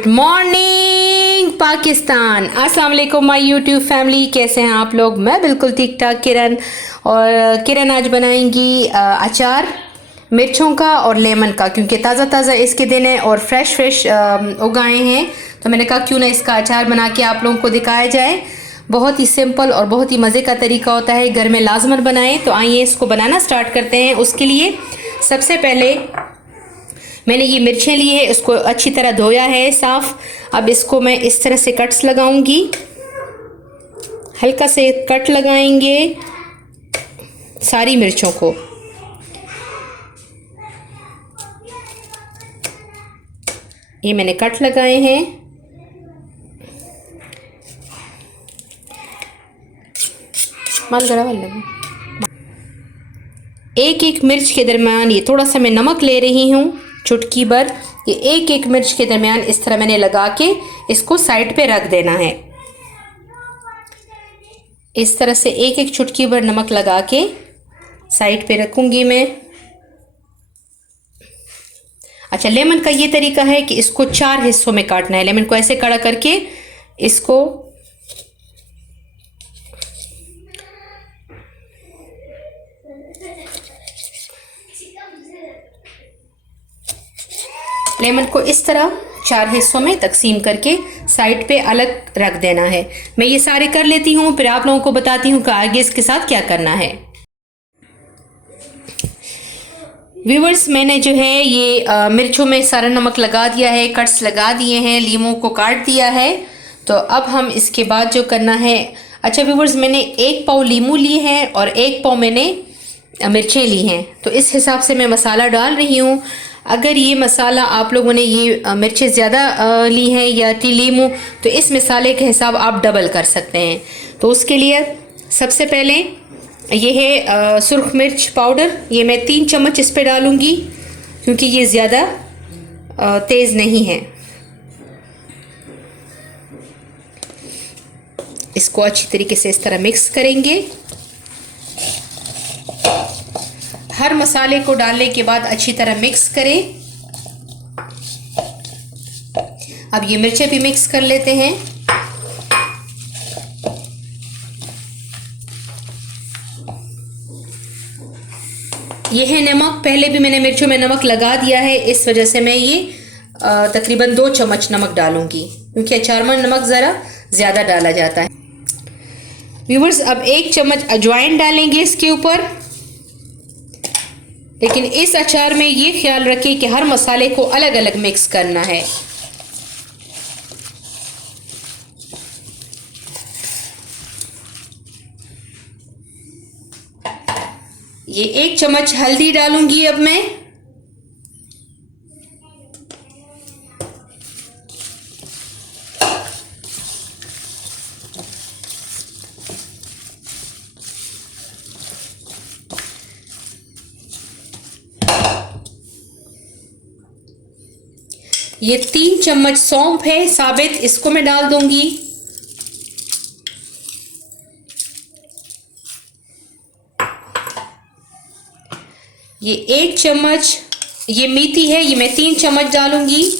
Good morning Pakistan. अस्सलाम वालेकुम my YouTube family, कैसे हैं आप लोग? मैं बिल्कुल ठीक ठाक किरण। और किरण आज बनाएंगी अचार मिर्चों का और लेमन का, क्योंकि ताज़ा ताज़ा इसके दिन है और फ्रेश फ्रेश उगाए हैं। तो मैंने कहा क्यों ना इसका अचार बना के आप लोगों को दिखाया जाए। बहुत ही सिंपल और बहुत ही मज़े का तरीका होता है, घर में लाजमन बनाएं। तो आइए इसको बनाना स्टार्ट करते हैं। उसके लिए सबसे पहले मैंने ये मिर्चें ली है, इसको अच्छी तरह धोया है साफ। अब इसको मैं इस तरह से कट्स लगाऊंगी, हल्का से कट लगाएंगे सारी मिर्चों को। ये मैंने कट लगाए हैं। माल गड़ा वाला एक एक मिर्च के दरमियान ये थोड़ा सा मैं नमक ले रही हूँ, चुटकी भर। ये एक एक मिर्च के दरमियान इस तरह मैंने लगा के इसको साइड पे रख देना है। इस तरह से एक एक चुटकी भर नमक लगा के साइड पे रखूंगी मैं। अच्छा, लेमन का ये तरीका है कि इसको 4 हिस्सों में काटना है। लेमन को ऐसे कड़ा करके इसको लेमन को इस तरह 4 हिस्सों में तकसीम करके साइड पे अलग रख देना है। मैं ये सारे कर लेती हूँ, फिर आप लोगों को बताती हूँ कि आगे इसके साथ क्या करना है। व्यूवर्स, मैंने जो है ये मिर्चों में सारा नमक लगा दिया है, कट्स लगा दिए हैं, लीमू को काट दिया है। तो अब हम इसके बाद जो करना है, अच्छा व्यूवर्स, मैंने 1 पाव लीमू ली है और 1 पाव मैंने मिर्चें ली हैं। तो इस हिसाब से मैं मसाला डाल रही हूँ। अगर ये मसाला आप लोगों ने ये मिर्चें ज़्यादा ली हैं या लीमू, तो इस मसाले के हिसाब आप डबल कर सकते हैं। तो उसके लिए सबसे पहले ये है सुर्ख मिर्च पाउडर। ये मैं 3 चम्मच इस पे डालूँगी, क्योंकि ये ज़्यादा तेज़ नहीं है। इसको अच्छी तरीके से इस तरह मिक्स करेंगे। हर मसाले को डालने के बाद अच्छी तरह मिक्स करें। अब ये मिर्चें भी मिक्स कर लेते हैं। ये है नमक। पहले भी मैंने मिर्चों में नमक लगा दिया है, इस वजह से मैं ये तकरीबन 2 चम्मच नमक डालूंगी, क्योंकि अचार में नमक ज़रा ज़्यादा डाला जाता है। व्यूवर्स, अब 1 चम्मच अजवाइन डालेंगे इसके ऊपर। लेकिन इस अचार में ये ख्याल रखें कि हर मसाले को अलग अलग मिक्स करना है। ये 1 चम्मच हल्दी डालूंगी अब मैं। ये 3 चम्मच सौंफ है साबित, इसको मैं डाल दूंगी। ये 1 चम्मच ये मेथी है, ये मैं 3 चम्मच डालूंगी।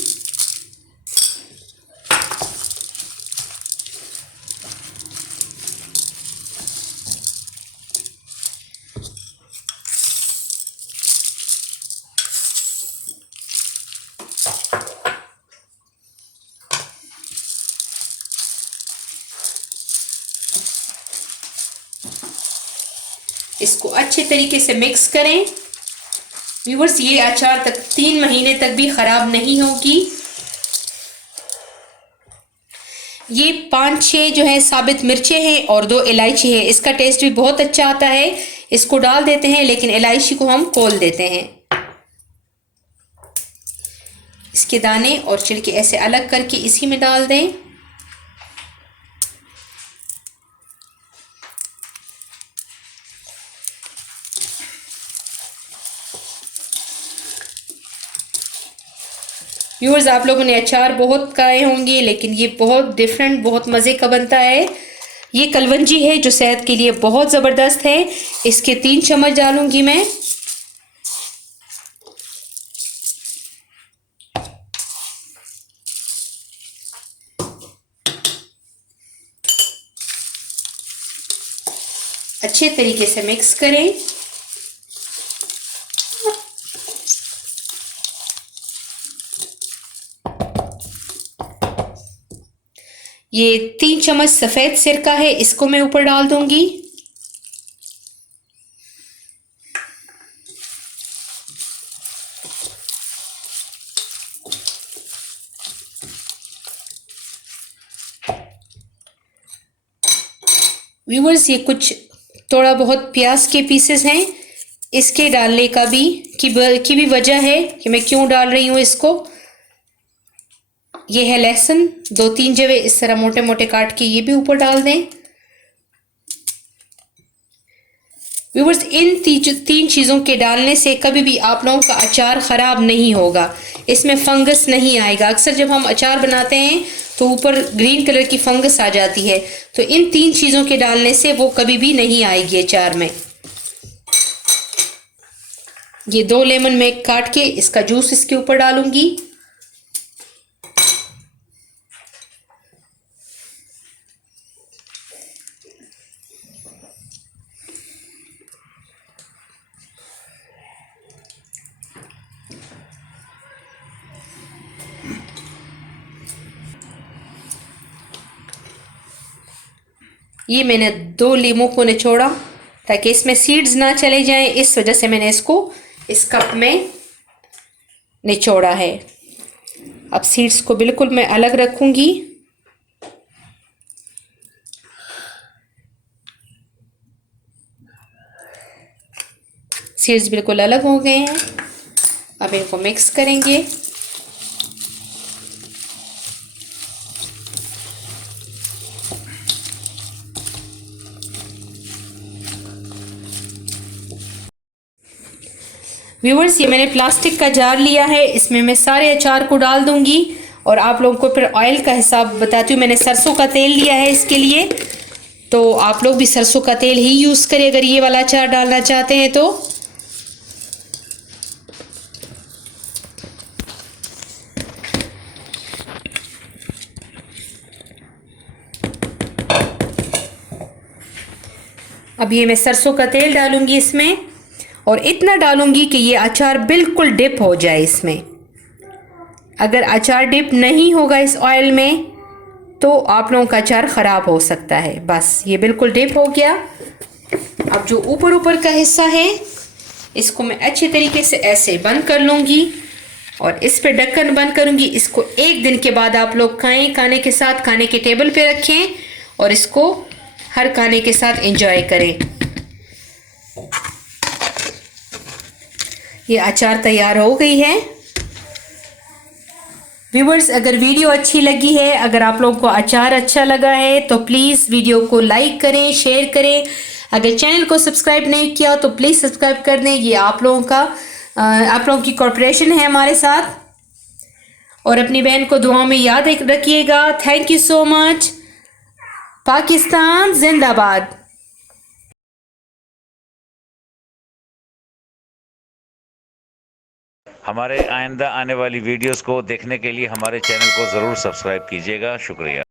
इसको अच्छे तरीके से मिक्स करें। व्यूवर्स, ये अचार तक 3 महीने तक भी ख़राब नहीं होगी। ये 5-6 जो है साबित मिर्चें हैं और 2 इलायची है, इसका टेस्ट भी बहुत अच्छा आता है। इसको डाल देते हैं, लेकिन इलायची को हम खोल देते हैं। इसके दाने और छिलके ऐसे अलग करके इसी में डाल दें। व्यूअर्स, आप लोगों ने अचार बहुत खाए होंगे, लेकिन ये बहुत डिफरेंट, बहुत मज़े का बनता है। ये कलवंजी है जो सेहत के लिए बहुत ज़बरदस्त है। इसके 3 चम्मच डालूंगी मैं। अच्छे तरीके से मिक्स करें। ये 3 चम्मच सफ़ेद सिरका है, इसको मैं ऊपर डाल दूंगी। व्यूअर्स, ये कुछ थोड़ा बहुत प्याज के पीसेस हैं, इसके डालने का भी की भी वजह है कि मैं क्यों डाल रही हूँ इसको। ये है लहसुन, 2-3 जवे इस तरह मोटे मोटे काट के ये भी ऊपर डाल दें। व्यूअर्स, इन 3 चीज़ों के डालने से कभी भी आप लोगों का अचार ख़राब नहीं होगा, इसमें फंगस नहीं आएगा। अक्सर जब हम अचार बनाते हैं तो ऊपर ग्रीन कलर की फंगस आ जाती है, तो इन 3 चीज़ों के डालने से वो कभी भी नहीं आएगी अचार में। ये 2 लेमन मैं काट के इसका जूस इसके ऊपर डालूंगी। ये मैंने 2 लीमों को निचोड़ा ताकि इसमें सीड्स ना चले जाएं, इस वजह से मैंने इसको इस कप में निचोड़ा है। अब सीड्स को बिल्कुल मैं अलग रखूंगी। सीड्स बिल्कुल अलग हो गए हैं। अब इनको मिक्स करेंगे। व्यूअर्स, ये मैंने प्लास्टिक का जार लिया है, इसमें मैं सारे अचार को डाल दूंगी और आप लोगों को फिर ऑयल का हिसाब बताती हूँ। मैंने सरसों का तेल लिया है इसके लिए, तो आप लोग भी सरसों का तेल ही यूज़ करें अगर ये वाला अचार डालना चाहते हैं तो। अब ये मैं सरसों का तेल डालूंगी इसमें, और इतना डालूंगी कि ये अचार बिल्कुल डिप हो जाए इसमें। अगर अचार डिप नहीं होगा इस ऑयल में तो आप लोगों का अचार ख़राब हो सकता है। बस ये बिल्कुल डिप हो गया। अब जो ऊपर ऊपर का हिस्सा है इसको मैं अच्छे तरीके से ऐसे बंद कर लूँगी और इस पे ढक्कन बंद करूँगी। इसको 1 दिन के बाद आप लोग खाएं, खाने के साथ खाने के टेबल पे रखें और इसको हर खाने के साथ एंजॉय करें। ये अचार तैयार हो गई है। व्यूअर्स, अगर वीडियो अच्छी लगी है, अगर आप लोगों को अचार अच्छा लगा है तो प्लीज़ वीडियो को लाइक करें, शेयर करें। अगर चैनल को सब्सक्राइब नहीं किया तो प्लीज़ सब्सक्राइब कर दें। ये आप लोगों की कॉर्पोरेशन है हमारे साथ। और अपनी बहन को दुआ में याद रखिएगा। Thank you so much. Pakistan जिंदाबाद। हमारे आइंदा आने वाली वीडियोस को देखने के लिए हमारे चैनल को ज़रूर सब्सक्राइब कीजिएगा। शुक्रिया।